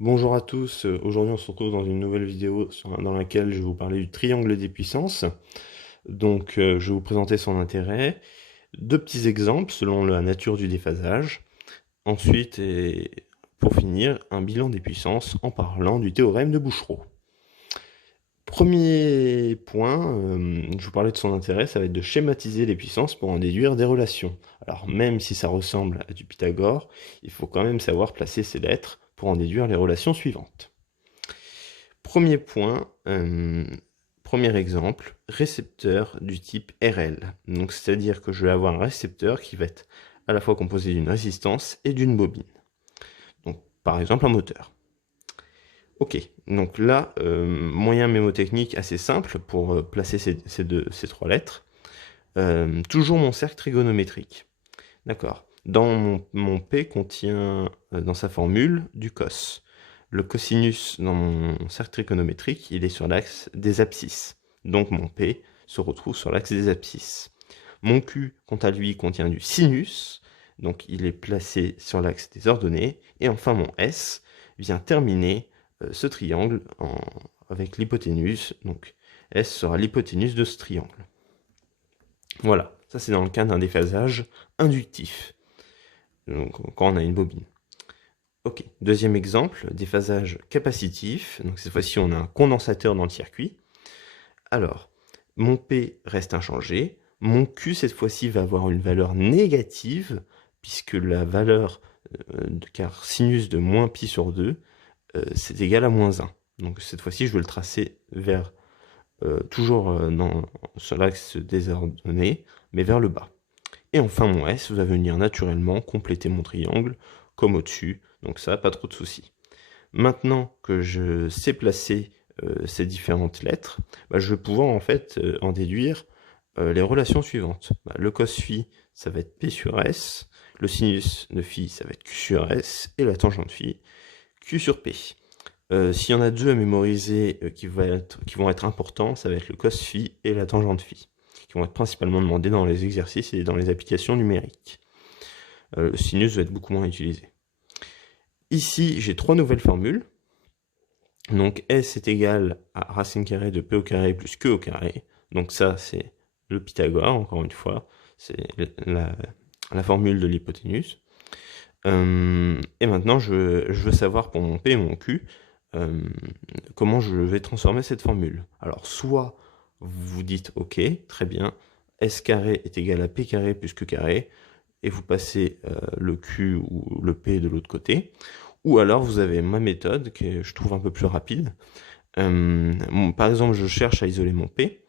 Bonjour à tous, aujourd'hui on se retrouve dans une nouvelle vidéo dans laquelle je vais vous parler du triangle des puissances. Je vais vous présenter son intérêt, deux petits exemples selon la nature du déphasage. Ensuite, et pour finir, un bilan des puissances en parlant du théorème de Bouchereau. Premier point, je vous parlais de son intérêt, ça va être de schématiser les puissances pour en déduire des relations. Alors même si ça ressemble à du Pythagore, il faut quand même savoir placer ces lettres pour en déduire les relations suivantes. Premier point, premier exemple, récepteur du type RL. Donc c'est-à-dire que je vais avoir un récepteur qui va être à la fois composé d'une résistance et d'une bobine. Donc par exemple un moteur. Ok, donc là, moyen mémotechnique assez simple pour placer ces trois lettres. Toujours mon cercle trigonométrique. D'accord. Dans mon P contient dans sa formule du cos. Le cosinus dans mon cercle trigonométrique, il est sur l'axe des abscisses. Donc mon P se retrouve sur l'axe des abscisses. Mon Q, quant à lui, contient du sinus. Donc il est placé sur l'axe des ordonnées. Et enfin mon S vient terminer ce triangle avec l'hypoténuse. Donc S sera l'hypoténuse de ce triangle. Voilà, ça c'est dans le cas d'un déphasage inductif. Donc, quand on a une bobine. Ok, deuxième exemple, déphasage capacitif. Donc cette fois-ci, on a un condensateur dans le circuit. Alors, mon P reste inchangé. Mon Q, cette fois-ci, va avoir une valeur négative, puisque la valeur, car sinus de moins pi sur 2, c'est égal à moins 1. Donc cette fois-ci, je vais le tracer vers, toujours sur l'axe désordonné, mais vers le bas. Et enfin, mon S va venir naturellement compléter mon triangle, comme au-dessus, donc ça, pas trop de soucis. Maintenant que je sais placer ces différentes lettres, je vais pouvoir en fait en déduire les relations suivantes. Le cos phi, ça va être P sur S, le sinus de phi, ça va être Q sur S, et la tangente phi, Q sur P. S'il y en a deux à mémoriser qui vont être importants, ça va être le cos phi et la tangente phi, qui vont être principalement demandés dans les exercices et dans les applications numériques. Le sinus va être beaucoup moins utilisé. Ici, j'ai trois nouvelles formules. Donc S est égal à racine carrée de P au carré plus Q au carré. Donc ça, c'est le Pythagore, encore une fois. C'est la formule de l'hypoténuse. Et maintenant, je veux savoir pour mon P et mon Q, comment je vais transformer cette formule. Alors, soit vous dites, ok, très bien, S carré est égal à P carré plus Q carré, et vous passez le Q ou le P de l'autre côté. Ou alors, vous avez ma méthode, que je trouve un peu plus rapide. Par exemple, je cherche à isoler mon P,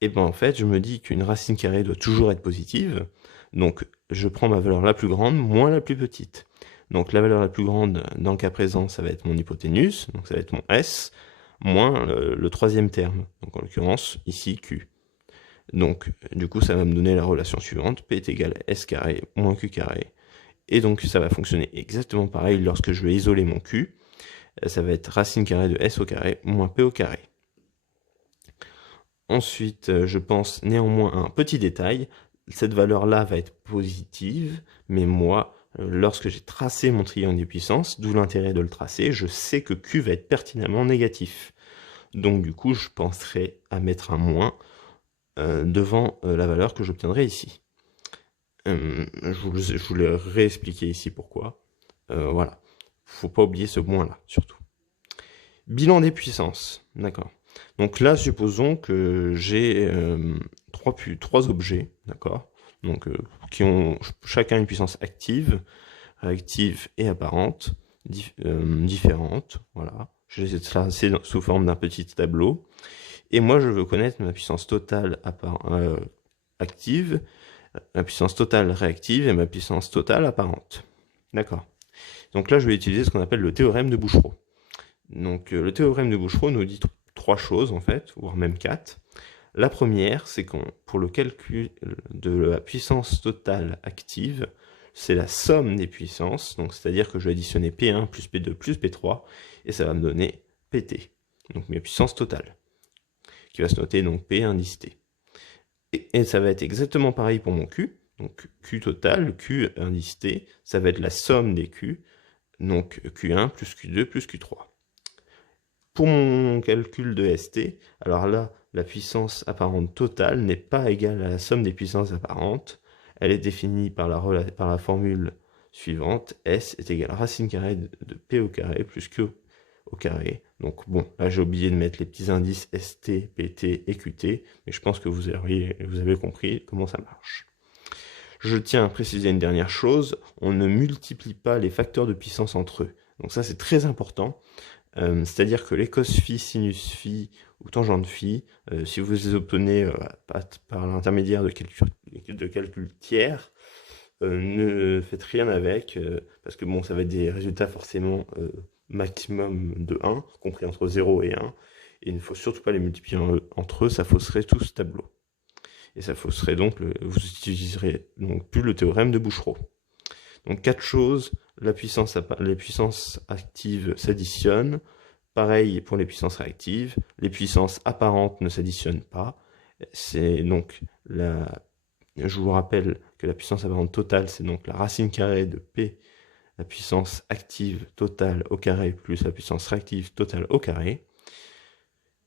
et ben en fait, je me dis qu'une racine carrée doit toujours être positive, donc je prends ma valeur la plus grande moins la plus petite. Donc la valeur la plus grande, dans le cas présent, ça va être mon hypoténuse, donc ça va être mon S, moins le troisième terme, donc en l'occurrence, ici, Q. Donc, du coup, ça va me donner la relation suivante, P est égal à S carré moins Q carré. Et donc, ça va fonctionner exactement pareil lorsque je vais isoler mon Q. Ça va être racine carrée de S au carré moins P au carré. Ensuite, je pense néanmoins à un petit détail. Cette valeur-là va être positive, mais moi, lorsque j'ai tracé mon triangle des puissances, d'où l'intérêt de le tracer, je sais que Q va être pertinemment négatif. Donc du coup, je penserai à mettre un moins devant la valeur que j'obtiendrai ici. Je voulais réexpliquer ici pourquoi. Voilà. Faut pas oublier ce moins-là, surtout. Bilan des puissances, d'accord. Donc là, supposons que j'ai trois objets, d'accord, donc qui ont chacun une puissance active, réactive et apparente, différentes, voilà. Je les ai tracés sous forme d'un petit tableau. Et moi, je veux connaître ma puissance totale active, ma puissance totale réactive et ma puissance totale apparente. D'accord. Donc là, je vais utiliser ce qu'on appelle le théorème de Bouchereau. Donc le théorème de Bouchereau nous dit trois choses en fait, voire même quatre. La première, c'est qu'on pour le calcul de la puissance totale active, c'est la somme des puissances, donc c'est-à-dire que je vais additionner P1 plus P2 plus P3, et ça va me donner PT, donc mes puissances totales, qui va se noter donc P indice T. Et ça va être exactement pareil pour mon Q, donc Q total, Q indice T, ça va être la somme des Q, Donc Q1 plus Q2 plus Q3. Pour mon calcul de ST, alors là, la puissance apparente totale n'est pas égale à la somme des puissances apparentes. Elle est définie par la formule suivante. S est égal à racine carrée de P au carré plus Q au carré. Donc bon, là j'ai oublié de mettre les petits indices ST, PT et QT, mais je pense que vous avez compris comment ça marche. Je tiens à préciser une dernière chose, on ne multiplie pas les facteurs de puissance entre eux. Donc ça c'est très important. C'est-à-dire que les cos phi, sinus phi ou tangente phi, si vous les obtenez par l'intermédiaire de calculs tiers, ne faites rien avec, parce que bon, ça va être des résultats forcément maximum de 1, compris entre 0 et 1, et il ne faut surtout pas les multiplier entre eux, ça fausserait tout ce tableau. Et ça fausserait donc, vous utiliserez donc plus le théorème de Bouchereau. Donc 4 choses, les puissances actives s'additionnent, pareil pour les puissances réactives, les puissances apparentes ne s'additionnent pas, c'est donc je vous rappelle que la puissance apparente totale, c'est donc la racine carrée de P, la puissance active totale au carré plus la puissance réactive totale au carré.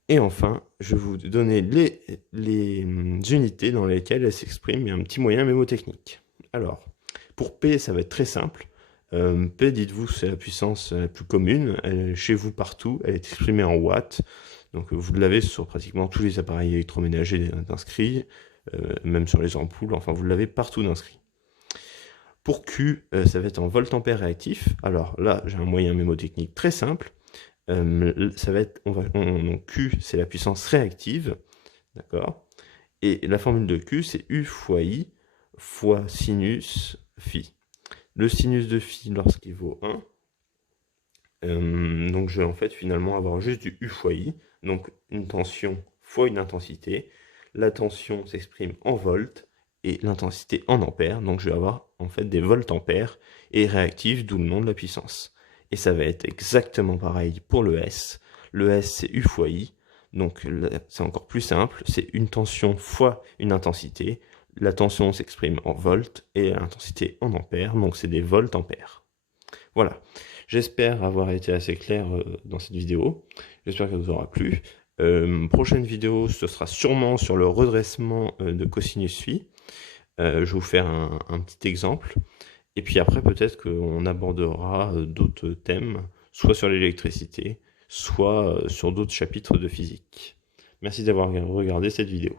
Et enfin, je vais vous donner les unités dans lesquelles elle s'exprime et un petit moyen mémotechnique. Alors, pour P, ça va être très simple. P, dites-vous, c'est la puissance la plus commune. Elle est chez vous partout. Elle est exprimée en watts. Donc, vous l'avez sur pratiquement tous les appareils électroménagers d'inscrits, même sur les ampoules. Enfin, vous l'avez partout d'inscrit. Pour Q, ça va être en volt-ampère réactif. Alors là, j'ai un moyen mémotechnique très simple. Ça va être, donc Q, c'est la puissance réactive, d'accord. Et la formule de Q, c'est U fois I fois sinus phi. Le sinus de phi lorsqu'il vaut 1, donc je vais en fait finalement avoir juste du U fois I, donc une tension fois une intensité. La tension s'exprime en volts et l'intensité en ampères, donc je vais avoir en fait des volts ampères et réactif, d'où le nom de la puissance. Et ça va être exactement pareil pour le S. Le S, c'est U fois I. Donc c'est encore plus simple, c'est une tension fois une intensité. La tension s'exprime en volts et l'intensité en ampères, donc c'est des volts ampères. Voilà, j'espère avoir été assez clair dans cette vidéo. J'espère qu'elle vous aura plu. Prochaine vidéo, ce sera sûrement sur le redressement de cosinus phi. Je vais vous faire un petit exemple. Et puis après, peut-être qu'on abordera d'autres thèmes, soit sur l'électricité, soit sur d'autres chapitres de physique. Merci d'avoir regardé cette vidéo.